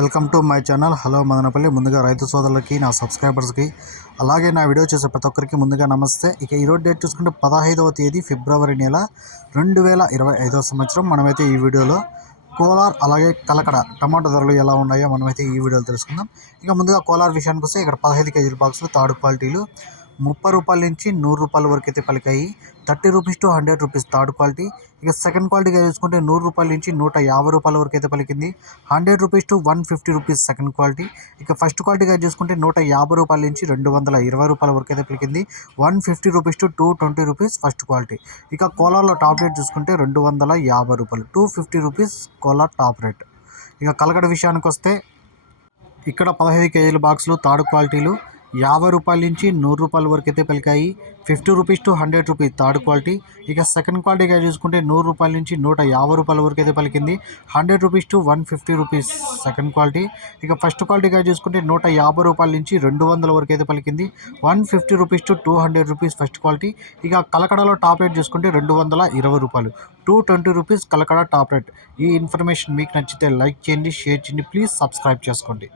Welcome to my channel. Hello Madanapalle. ముందుగా రైతు సోదరులకి నా సబ్స్క్రైబర్స్కి అలాగే నా వీడియో చూసే ప్రతి ఒక్కరికి ముందుగా నమస్తే. ఇక ఈరోజు డేట్ చూసుకుంటే పదహైదవ తేదీ ఫిబ్రవరి నెల రెండు వేల ఇరవై ఐదవ సంవత్సరం. మనమైతే ఈ వీడియోలో కోలార్ అలాగే కలకడ టమాటో ధరలు ఎలా ఉన్నాయో మనమైతే ఈ వీడియోలో తెలుసుకుందాం. ఇక ముందుగా కోలార్ విషయానికి వస్తే ఇక్కడ పదహైదు కేజీల బాక్సులు థర్డ్ క్వాలిటీలు ముప్పై రూపాయల నుంచి నూరు రూపాయల వరకు అయితే పలికాయి. Thirty rupees to hundred rupees third quality. ఇక సెకండ్ క్వాలిటీగా చూసుకుంటే నూరు రూపాయల నుంచి నూట యాభై రూపాయల వరకు అయితే పలికింది. Hundred rupees to one fifty rupees second quality. ఇక ఫస్ట్ క్వాలిటీగా చూసుకుంటే నూట యాభై రూపాయల నుంచి రెండు వందల ఇరవై రూపాయల వరకు అయితే పలికింది. One fifty rupees to two twenty rupees first quality. ఇక కోలాలో టాప్ రేట్ చూసుకుంటే రెండు వందల యాభై రూపాయలు. Two fifty rupees Kola top rate. ఇక కలకడ విషయానికి వస్తే ఇక్కడ పదహైదు కేజీల బాక్సులు థర్డ్ క్వాలిటీలు. యాభై రూపాయల నుంచి నూరు రూపాయల వరకు అయితే పలికాయి. Fifty rupees to hundred rupees third quality. ఇక సెకండ్ క్వాలిటీగా చూసుకుంటే నూరు రూపాయల నుంచి నూట యాభై రూపాయల వరకు అయితే పలికింది. Hundred rupees to one fifty rupees second quality. ఇక ఫస్ట్ క్వాలిటీగా చూసుకుంటే నూట యాభై రూపాయల నుంచి రెండు వందల వరకు అయితే పలికింది. One fifty rupees to two hundred rupees first quality. ఇక కలకడలో టాప్ రేట్ చూసుకుంటే రెండు వందల ఇరవై రూపాయలు. Two twenty rupees Kalakada top rate. ఈ ఇన్ఫర్మేషన్ మీకు నచ్చితే లైక్ చేయండి షేర్ చేయండి ప్లీజ్ సబ్స్క్రైబ్ చేసుకోండి.